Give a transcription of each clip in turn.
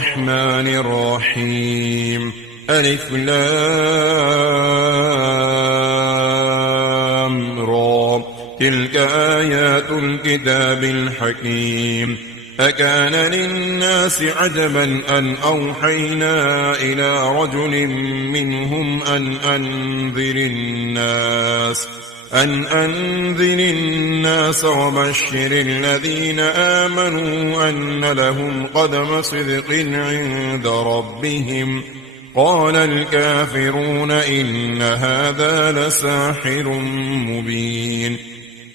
الرحمن الرحيم. ألف لام را. تلك آيات الكتاب الحكيم. أكان للناس عجبا أن أوحينا إلى رجل منهم أن أنذر الناس وبشر الذين آمنوا أن لهم قدم صدق عند ربهم. قال الكافرون إن هذا لساحر مبين.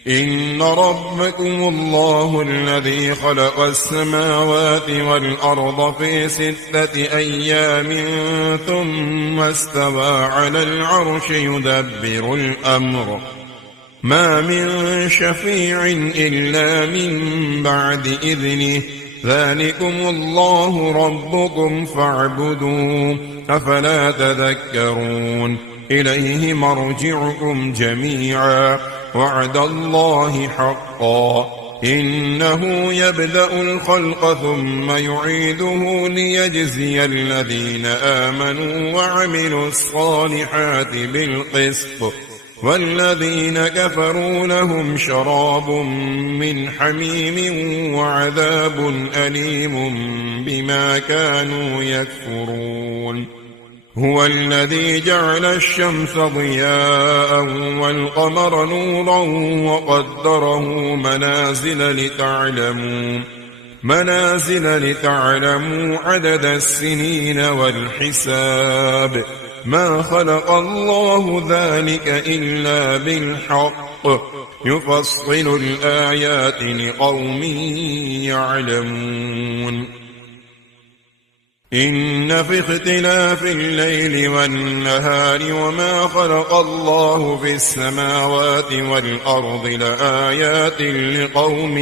إن ربكم الله الذي خلق السماوات والأرض في 6 أيام ثم استوى على العرش يدبر الأمر ما من شفيع إلا من بعد إذنه ذلكم الله ربكم فاعبدوه أفلا تذكرون. إليه مرجعكم جميعا وعد الله حقا إنه يبدأ الخلق ثم يعيده ليجزي الذين آمنوا وعملوا الصالحات بالقسط والذين كفروا لهم شراب من حميم وعذاب أليم بما كانوا يكفرون. هو الذي جعل الشمس ضياء والقمر نورا وقدره منازل لتعلموا عدد السنين والحساب ما خلق الله ذلك إلا بالحق يفصل الآيات لقوم يعلمون. إن في اختلاف الليل والنهار وما خلق الله في السماوات والأرض لآيات لقوم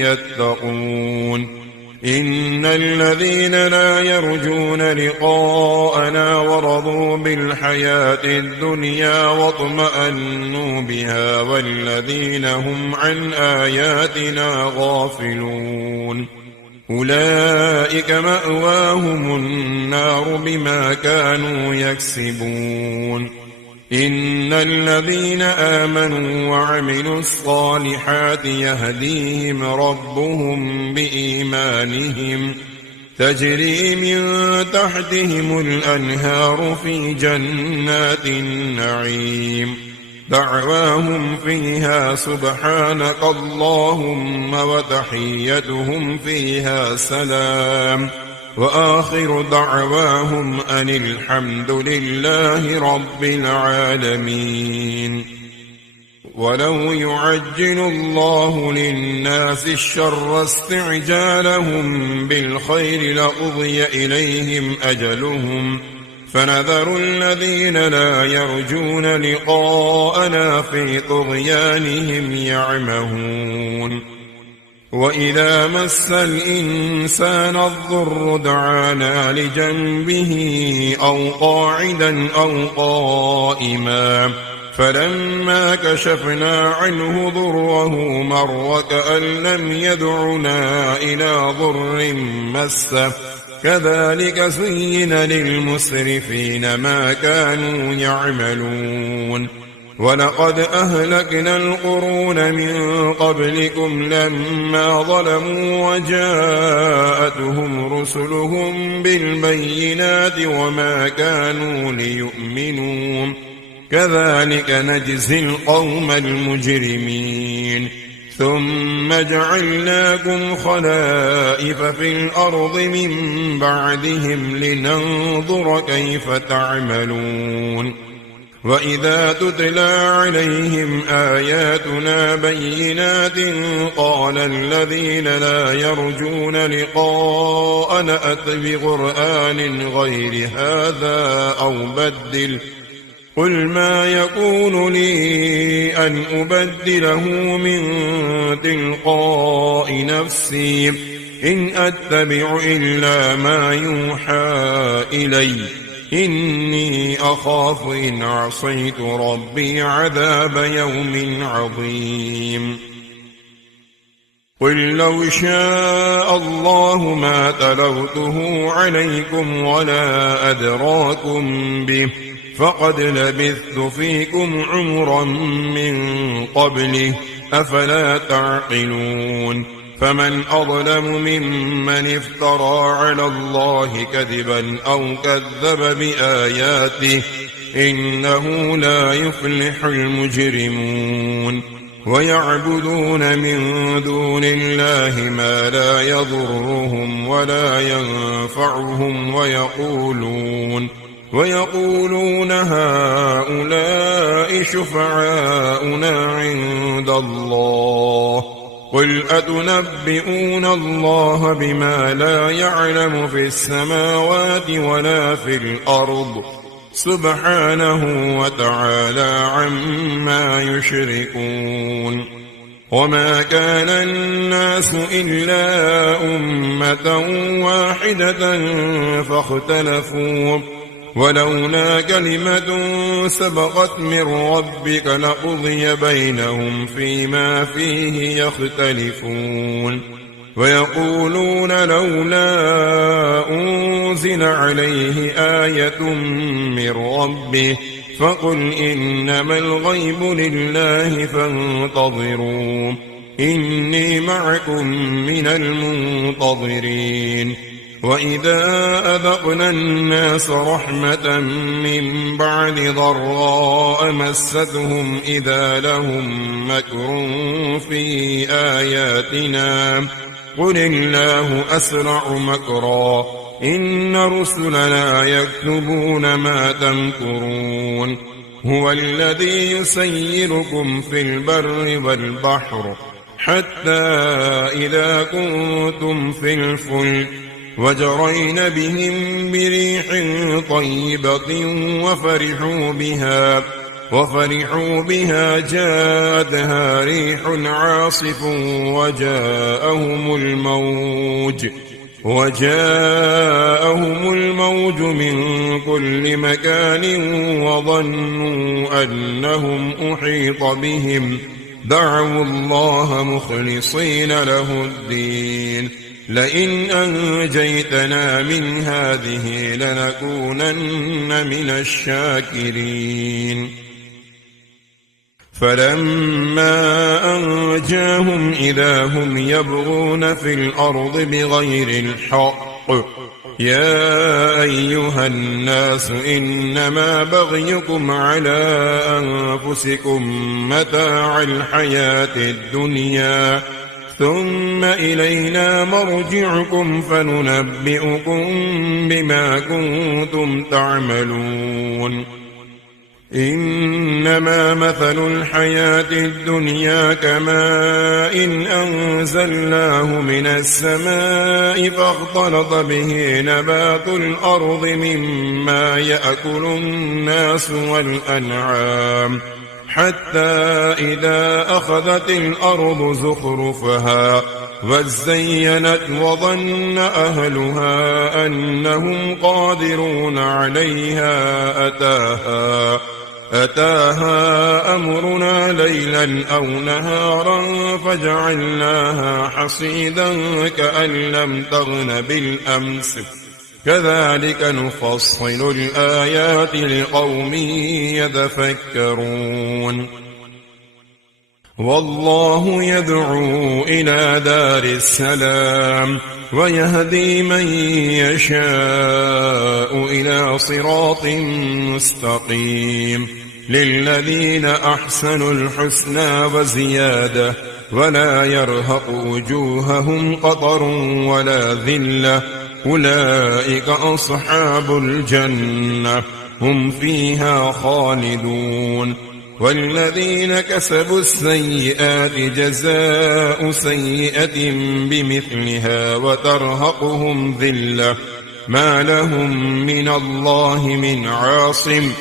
يتقون. إن الذين لا يرجون لقاءنا ورضوا بالحياة الدنيا واطمأنوا بها والذين هم عن آياتنا غافلون أولئك مأواهم النار بما كانوا يكسبون. إن الذين آمنوا وعملوا الصالحات يهديهم ربهم بإيمانهم تجري من تحتهم الأنهار في جنات النعيم دعواهم فيها سبحانك اللهم وتحيتهم فيها سلام وآخر دعواهم أن الحمد لله رب العالمين. ولو يعجل الله للناس الشر استعجالهم بالخير لقضي إليهم أجلهم فنذر الذين لا يرجون لقاءنا في طغيانهم يعمهون. وإذا مس الإنسان الضر دعانا لجنبه أو قاعدا أو قائما فلما كشفنا عنه ضره مر كأن لم يدعنا إلى ضر مسه كذلك زين للمسرفين ما كانوا يعملون. ولقد أهلكنا القرون من قبلكم لما ظلموا وجاءتهم رسلهم بالبينات وما كانوا ليؤمنوا كذلك نجزي القوم المجرمين. ثم جعلناكم خلائف في الأرض من بعدهم لننظر كيف تعملون. وإذا تتلى عليهم آياتنا بينات قال الذين لا يرجون لقاءنا أت بقرآن غير هذا أو بدل قل ما يكون لي أن أبدله من تلقاء نفسي إن أتبع إلا ما يوحى إلي إني أخاف إن عصيت ربي عذاب يوم عظيم. قل لو شاء الله ما تلوته عليكم ولا أدراكم به فقد لبثت فيكم عمرا من قبله أفلا تعقلون فمن أظلم ممن افترى على الله كذبا أو كذب بآياته إنه لا يفلح المجرمون ويعبدون من دون الله ما لا يضرهم ولا ينفعهم ويقولون هؤلاء شفعاؤنا عند الله قل أتنبئون الله بما لا يعلم في السماوات ولا في الأرض سبحانه وتعالى عما يشركون وما كان الناس إلا أمة واحدة فاختلفوا ولولا كلمة سبقت من ربك لقضي بينهم فيما فيه يختلفون ويقولون لولا أنزل عليه آية من ربه فقل إنما الغيب لله فانتظروا إني معكم من المنتظرين وإذا أذقنا الناس رحمة من بعد ضراء مستهم إذا لهم مكر في آياتنا قل الله أسرع مكرا إن رسلنا يكتبون ما تمكرون هو الذي يسيركم في البر والبحر حتى إذا كنتم في الفلك وجرين بهم بريح طيبة وفرحوا بها جاءتها ريح عاصف وجاءهم الموج من كل مكان وظنوا أنهم أحيط بهم دعوا الله مخلصين له الدين لئن أنجيتنا من هذه لنكونن من الشاكرين فلما أنجاهم إذا هم يبغون في الأرض بغير الحق يا أيها الناس إنما بغيكم على أنفسكم متاع الحياة الدنيا ثم إلينا مرجعكم فننبئكم بما كنتم تعملون إنما مثل الحياة الدنيا كماء أنزلناه من السماء فاختلط به نبات الأرض مما يأكل الناس والأنعام حتى إذا أخذت الأرض زخرفها وزينت وظن أهلها أنهم قادرون عليها أتاها أمرنا ليلا أو نهارا فجعلناها حصيدا كأن لم تغن بالأمس كذلك نفصل الآيات لقوم يتفكرون والله يدعو إلى دار السلام ويهدي من يشاء إلى صراط مستقيم للذين أحسنوا الحسنى وزيادة ولا يرهق وجوههم قطر ولا ذلة أولئك أصحاب الجنة هم فيها خالدون والذين كسبوا السيئات جزاء سيئة بمثلها وترهقهم ذلة ما لهم من الله من عاصم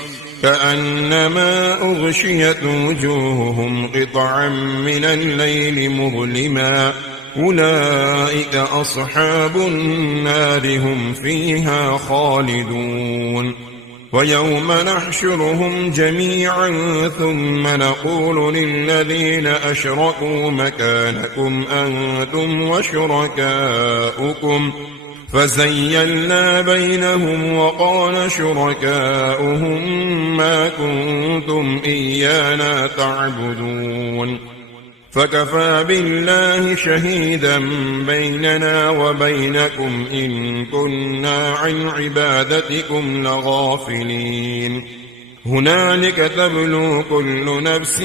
كأنما أغشيت وجوههم قطعا من الليل مظلما أولئك أصحاب النار هم فيها خالدون ويوم نحشرهم جميعا ثم نقول للذين أشركوا مكانكم أنتم وشركاؤكم فزيلنا بينهم وقال شركاؤهم ما كنتم إيانا تعبدون فكفى بالله شهيدا بيننا وبينكم إن كنا عن عبادتكم لغافلين هنالك تبلو كل نفس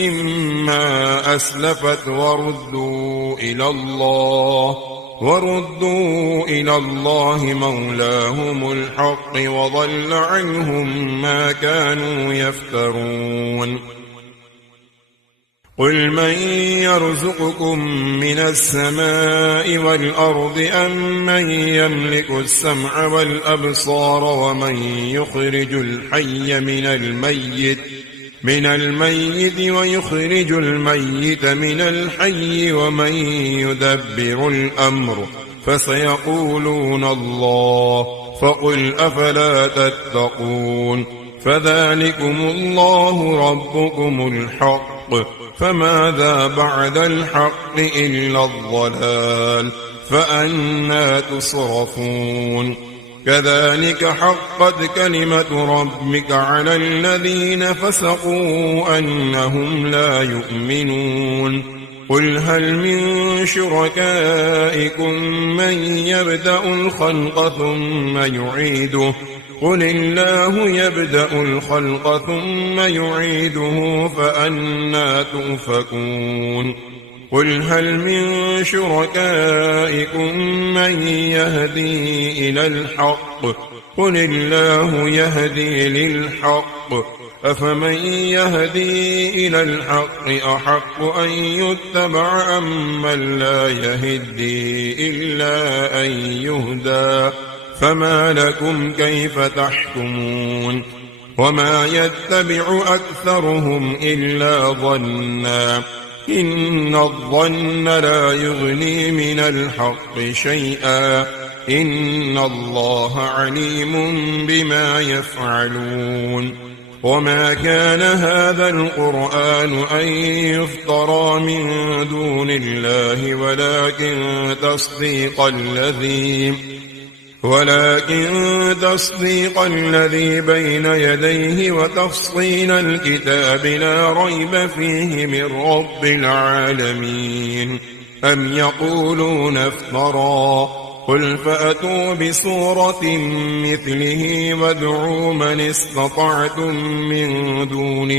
ما أسلفت وردوا إلى الله مولاهم الحق وضل عنهم ما كانوا يفترون قل من يرزقكم من السماء والأرض أم من يملك السمع والأبصار ومن يخرج الحي من الميت ويخرج الميت من الحي ومن يدبر الأمر فسيقولون الله فقل أفلا تتقون فذلكم الله ربكم الحق فماذا بعد الحق إلا الضلال فأنى تصرفون كذلك حقت كلمة ربك على الذين فسقوا أنهم لا يؤمنون قل هل من شركائكم من يبدأ الخلق ثم يعيده قل الله يبدأ الخلق ثم يعيده فأنى تؤفكون قل هل من شركائكم من يهدي إلى الحق قل الله يهدي للحق أفمن يهدي إلى الحق أحق أن يتبع أم من لا يهدي إلا أن يهدى فما لكم كيف تحكمون وما يتبع أكثرهم إلا ظنا إن الظن لا يغني من الحق شيئا إن الله عليم بما يفعلون وما كان هذا القرآن أن يفترى من دون الله ولكن تصديق الذي بين يديه وتفصيل الكتاب لا ريب فيه من رب العالمين أم يقولون افترى قل فأتوا بسورة مثله وادعوا من استطعتم من دون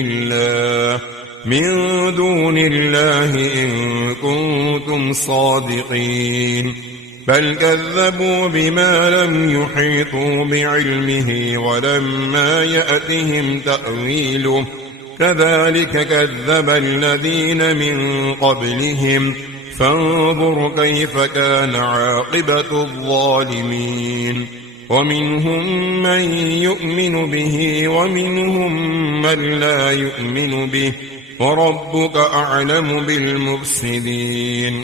الله إن كنتم صادقين بل كذبوا بما لم يحيطوا بعلمه ولما يأتهم تأويله كذلك كذب الذين من قبلهم فانظر كيف كان عاقبة الظالمين ومنهم من يؤمن به ومنهم من لا يؤمن به وربك أعلم بالمفسدين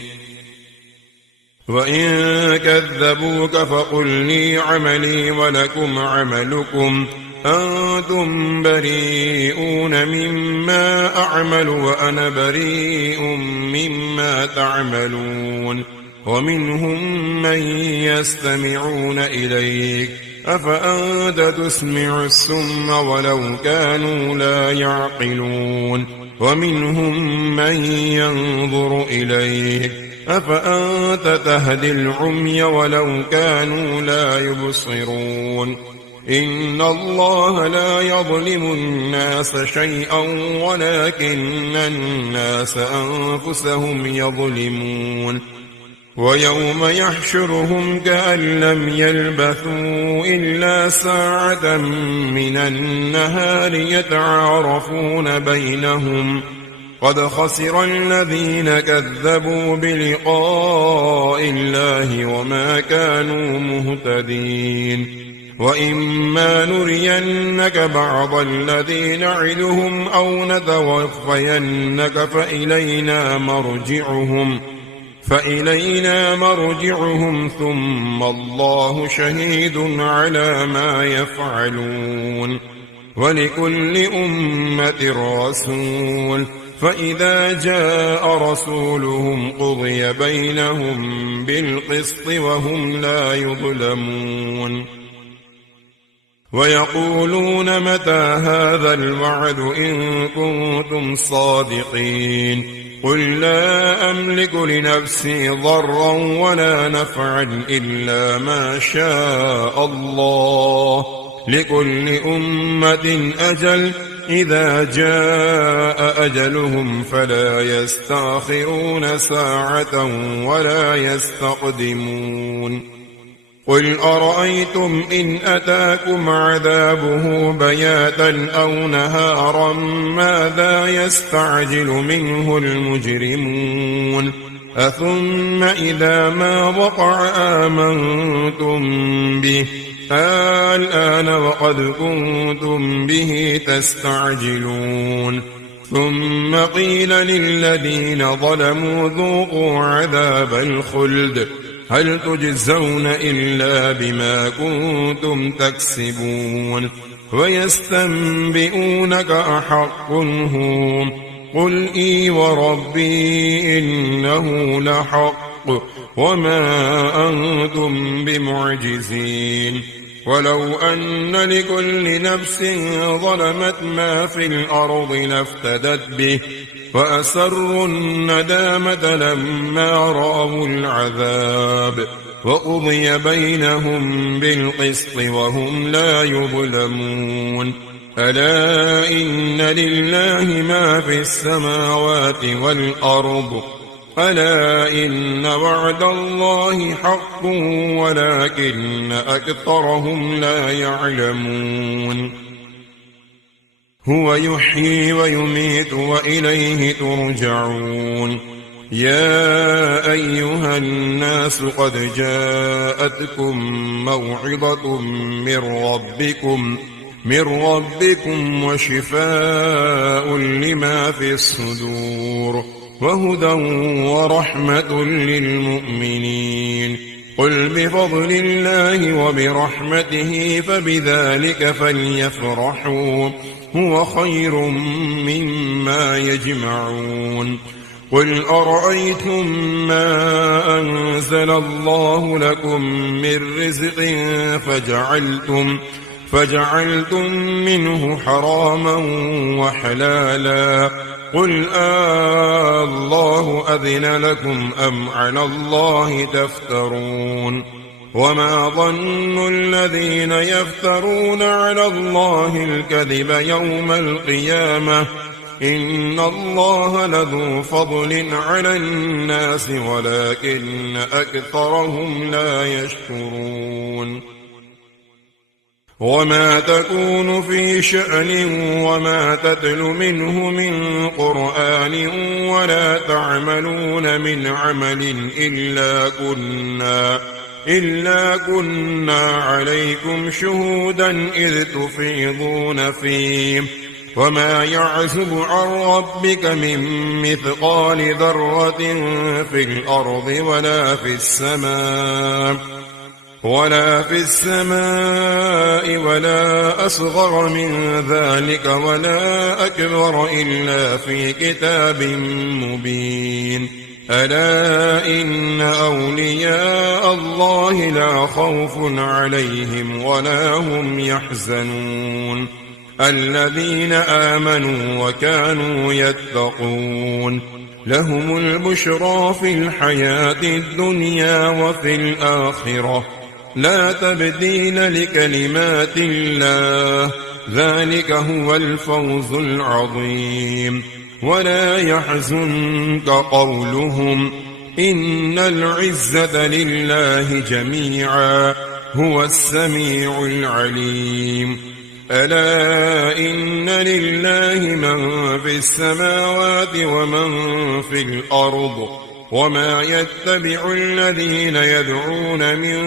وإن كذبوك فقل لي عملي ولكم عملكم أنتم بريئون مما أعمل وأنا بريء مما تعملون ومنهم من يستمعون إليك أفأنت تسمع السم ولو كانوا لا يعقلون ومنهم من ينظر إليك أفأنت تهدي العمي ولو كانوا لا يبصرون إن الله لا يظلم الناس شيئا ولكن الناس أنفسهم يظلمون ويوم يحشرهم كأن لم يلبثوا إلا ساعة من النهار يتعارفون بينهم قد خسر الذين كذبوا بلقاء الله وما كانوا مهتدين وإما نرينك بعض الذي نعدهم أو نتوفينك فإلينا مرجعهم ثم الله شهيد على ما يفعلون ولكل أمة رسول، فإذا جاء رسولهم قضي بينهم بالقسط وهم لا يظلمون. ويقولون متى هذا الوعد إن كنتم صادقين؟ قل لا أملك لنفسي ضرا ولا نفعا إلا ما شاء الله، لكل أمة أجل، إذا جاء أجلهم فلا يستأخرون ساعة ولا يستقدمون. قل أرأيتم إن أتاكم عذابه بياتا أو نهارا ماذا يستعجل منه المجرمون؟ أثم إذا ما وقع آمنتم به الآن وقد كنتم به تستعجلون. ثم قيل للذين ظلموا ذوقوا عذاب الخلد هل تجزون إلا بما كنتم تكسبون. ويستنبئونك أحق هو؟ قل إي وربي إنه لحق وما أنتم بمعجزين. ولو أن لكل نفس ظلمت ما في الأرض لافتدت به وأسروا الندامة لما رأوا العذاب وقضي بينهم بالقسط وهم لا يظلمون. ألا إن لله ما في السماوات والأرض، ألا إن وعد الله حق ولكن أكثرهم لا يعلمون. هو يحيي ويميت وإليه ترجعون. يا أيها الناس قد جاءتكم موعظة من ربكم وشفاء لما في الصدور وهدى ورحمة للمؤمنين. قل بفضل الله وبرحمته فبذلك فليفرحوا هو خير مما يجمعون. قل أرأيتم ما أنزل الله لكم من رزق فجعلتم منه حراما وحلالا، قل الله أذن لكم أم على الله تفترون؟ وما ظن الذين يفترون على الله الكذب يوم القيامة إن الله لذو فضل على الناس ولكن أكثرهم لا يشكرون. وما تكون في شأن وما تتل منه من قرآن ولا تعملون من عمل إلا كنا عليكم شهودا إذ تفيضون فيه. وما يعزب عن ربك من مثقال ذرة في الأرض ولا في السماء ولا أصغر من ذلك ولا أكبر إلا في كتاب مبين. ألا إن أولياء الله لا خوف عليهم ولا هم يحزنون الذين آمنوا وكانوا يتقون لهم البشرى في الحياة الدنيا وفي الآخرة لا تبديل لكلمات الله ذلك هو الفوز العظيم. ولا يحزنك قولهم إن العزة لله جميعا هو السميع العليم. ألا إن لله من في السماوات ومن في الأرض وما يتبع الذين يدعون من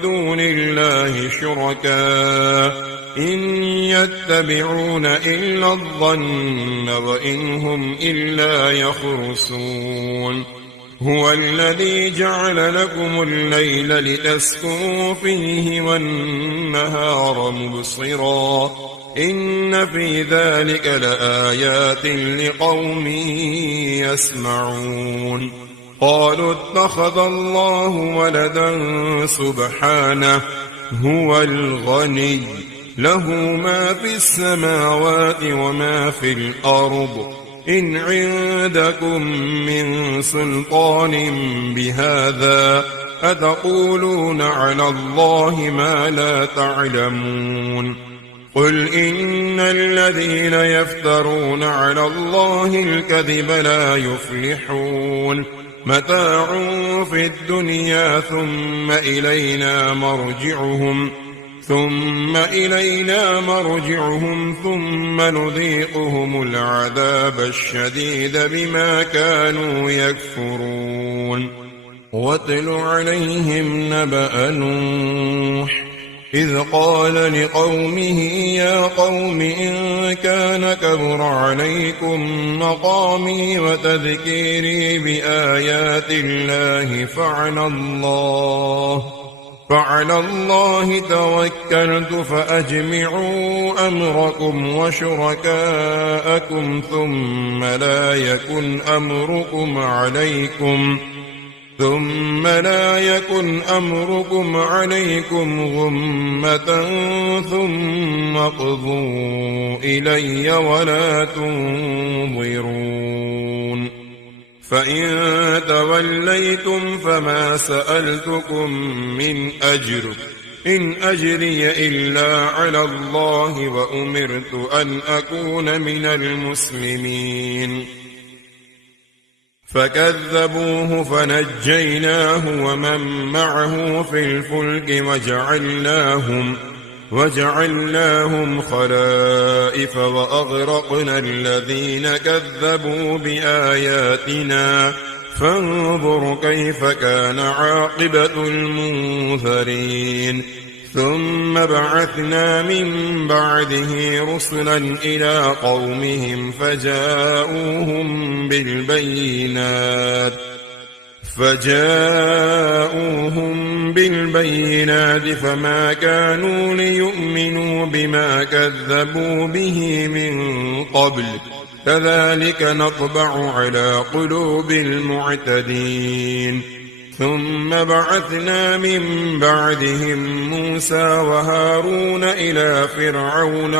دون الله شركاء إن يتبعون إلا الظن وإن هم إلا يخرصون. هو الذي جعل لكم الليل لتسكنوا فيه والنهار مبصرا إن في ذلك لآيات لقوم يسمعون. قالوا اتخذ الله ولدا سبحانه هو الغني له ما في السماوات وما في الأرض إن عندكم من سلطان بهذا أتقولون على الله ما لا تعلمون. قل إن الذين يفترون على الله الكذب لا يفلحون متاع في الدنيا ثم إلينا مرجعهم ثم نذيقهم العذاب الشديد بما كانوا يكفرون. واتل عليهم نبأ نوح إذ قال لقومه يا قوم إن كان كبر عليكم مقامي وتذكيري بآيات الله فعلى الله توكلت فأجمعوا أمركم وشركاءكم ثم لا يكن أمركم عليكم غمة ثم اقضوا إلي ولا تنظرون. فإن توليتم فما سألتكم من أجر إن أجري إلا على الله وأمرت أن أكون من المسلمين. فكذبوه فنجيناه ومن معه في الفلك وجعلناهم خلائف وأغرقنا الذين كذبوا بآياتنا فانظر كيف كان عاقبة المنذرين. ثم بعثنا من بعده رسلا إلى قومهم فجاءوهم بالبينات فما كانوا ليؤمنوا بما كذبوا به من قبل كذلك نطبع على قلوب المعتدين. ثم بعثنا من بعدهم موسى وهارون إلى فرعون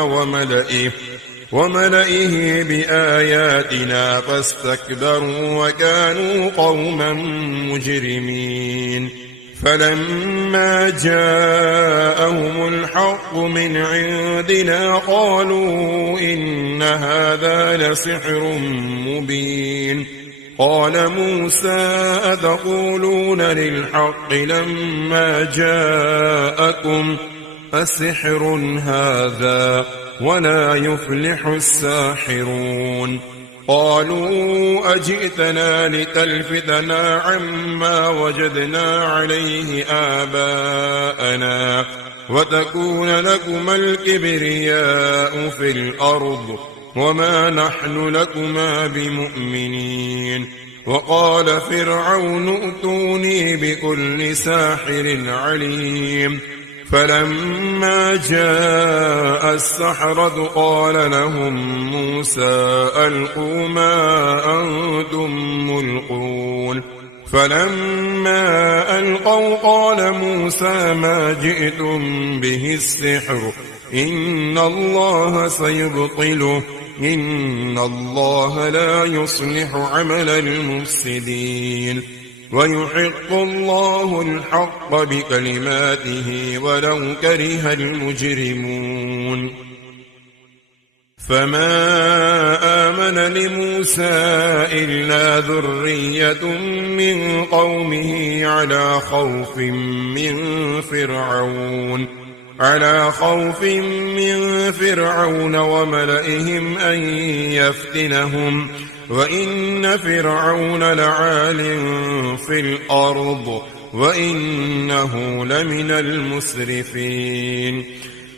وملئه بآياتنا فاستكبروا وكانوا قوما مجرمين. فلما جاءهم الحق من عندنا قالوا إن هذا لسحر مبين. قال موسى أتقولون للحق لما جاءكم أسحر هذا ولا يفلح الساحرون. قالوا أجئتنا لتلفتنا عما وجدنا عليه آباءنا وتكون لكما الكبرياء في الأرض وما نحن لكما بمؤمنين. وقال فرعون ائتوني بكل ساحر عليم. فلما جاء السحرة قال لهم موسى ألقوا ما أنتم ملقون. فلما ألقوا قال موسى ما جئتم به السحر إن الله سيبطله إن الله لا يصلح عمل المفسدين ويحق الله الحق بكلماته ولو كره المجرمون. فما آمن لموسى إلا ذرية من قومه على خوف من فرعون وملئهم أن يفتنهم وإن فرعون لعال في الأرض وإنه لمن المسرفين.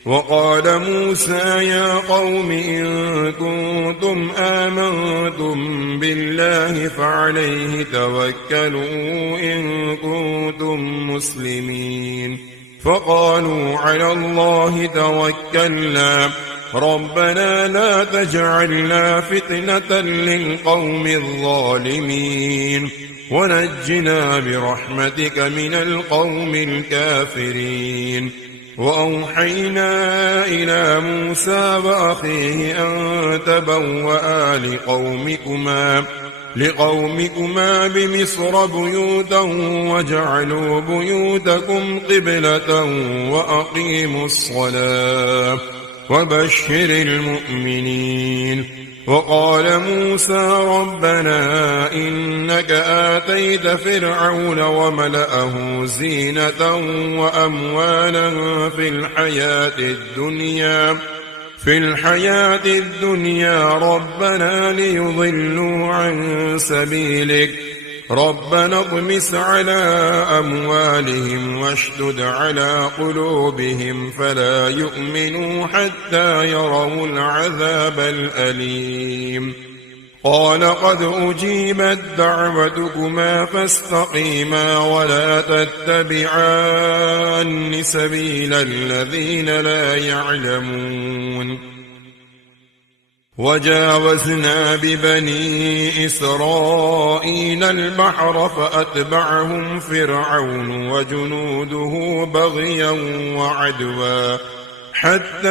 وقال موسى يا قوم إن كنتم آمنتم بالله فعليه توكلوا إن كنتم مسلمين. فقالوا على الله توكلنا ربنا لا تجعلنا فتنة للقوم الظالمين ونجنا برحمتك من القوم الكافرين. وأوحينا إلى موسى وأخيه أن تبوأ لقومكما بمصر بيوتا واجعلوا بيوتكم قبلة وأقيموا الصلاة وبشر المؤمنين. وقال موسى ربنا إنك آتيت فرعون وملأه زينة وأموالا في الحياة الدنيا ربنا ليضلوا عن سبيلك ربنا اطمس على أموالهم واشدد على قلوبهم فلا يؤمنوا حتى يروا العذاب الأليم. قال قد أجيبت دعوتكما فاستقيما ولا تتبعان سبيل الذين لا يعلمون. وجاوزنا ببني إسرائيل البحر فأتبعهم فرعون وجنوده بغيا وعدوا حتى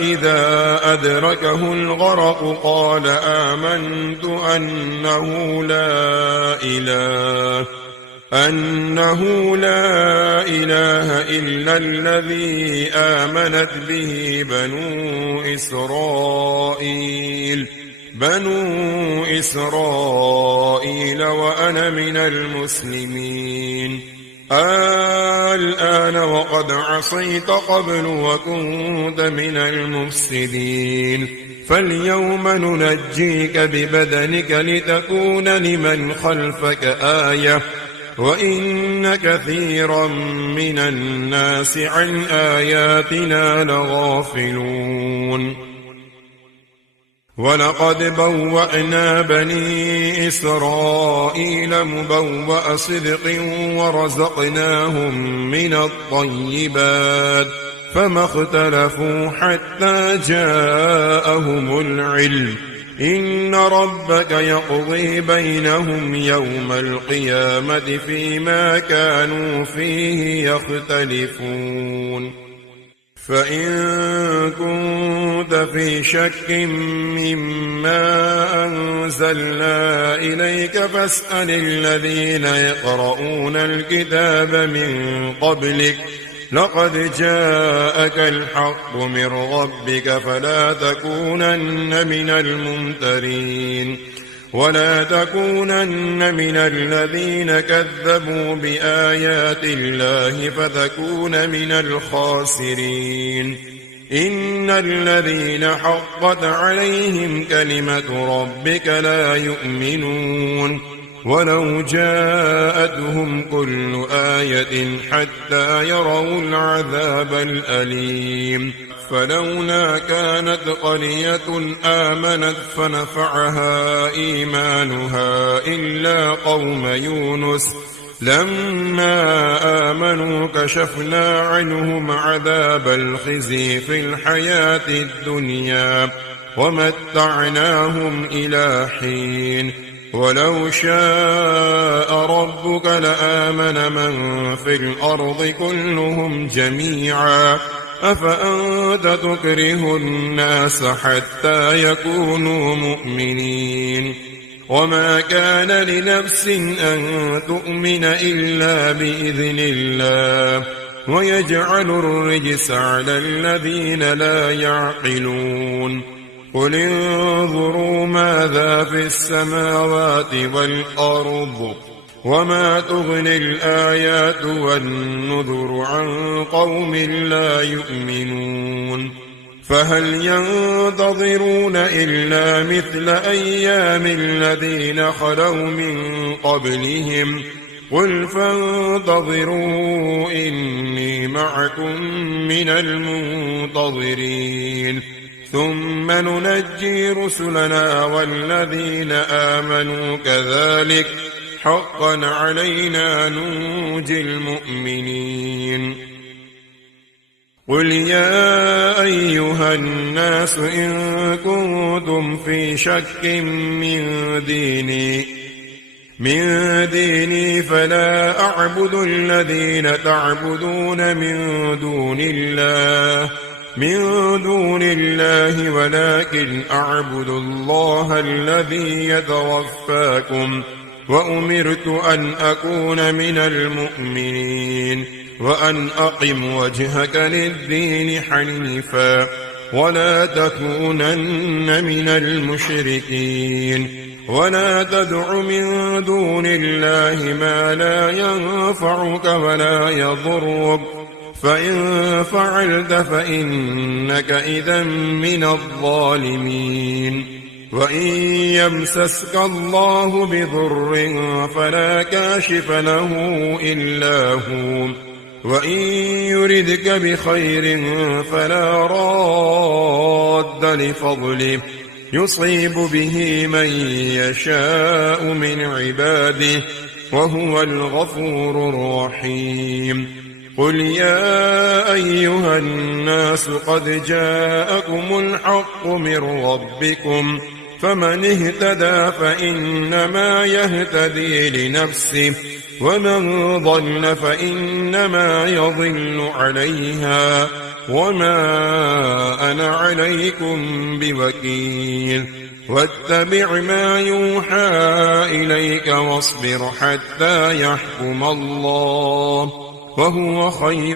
إذا أدركه الغرق قال آمنت أنه لا إله إلا الذي آمنت به بنو إسرائيل وأنا من المسلمين. الآن وقد عصيت قبل وكنت من المفسدين فاليوم ننجيك ببدنك لتكون لمن خلفك آية وإن كثيرا من الناس عن آياتنا لغافلون. ولقد بوأنا بني إسرائيل مبوأ صدق ورزقناهم من الطيبات فما اختلفوا حتى جاءهم العلم إن ربك يقضي بينهم يوم القيامة فيما كانوا فيه يختلفون. فإن كنت في شك مما أنزلنا إليك فاسأل الذين يقرؤون الكتاب من قبلك لقد جاءك الحق من ربك فلا تكونن من الممترين ولا تكونن من الذين كذبوا بآيات الله فتكون من الخاسرين. إن الذين حقت عليهم كلمة ربك لا يؤمنون ولو جاءتهم كل آية حتى يروا العذاب الأليم. فلولا كانت قرية آمنت فنفعها إيمانها إلا قوم يونس لما آمنوا كشفنا عنهم عذاب الخزي في الحياة الدنيا ومتعناهم إلى حين. ولو شاء ربك لآمن من في الأرض كلهم جميعا أفأنت تكره الناس حتى يكونوا مؤمنين. وما كان لنفس أن تؤمن إلا بإذن الله ويجعل الرجس على الذين لا يعقلون. قل انظروا ماذا في السماوات والأرض وما تغني الآيات والنذر عن قوم لا يؤمنون. فهل ينتظرون إلا مثل أيام الذين خلوا من قبلهم قل فانتظروا إني معكم من المنتظرين ثم ننجي رسلنا والذين آمنوا كذلك حقا علينا ننجي المؤمنين. قل يا أيها الناس إن كنتم في شك من ديني فلا أعبد الذين تعبدون من دون الله ولكن أعبد الله الذي يتوفاكم وأمرت أن أكون من المؤمنين وأن أقم وجهك للدين حنيفا ولا تكونن من المشركين ولا تدع من دون الله ما لا ينفعك ولا يضرك فإن فعلت فإنك إذا من الظالمين وإن يمسسك الله بضر فلا كاشف له إلا هو وإن يردك بخير فلا راد لفضله يصيب به من يشاء من عباده وهو الغفور الرحيم قل يا أيها الناس قد جاءكم الحق من ربكم فمن اهتدى فإنما يهتدي لنفسه ومن ضل فإنما يضل عليها وما أنا عليكم بوكيل واتبع ما يوحى إليك واصبر حتى يحكم الله وهو خير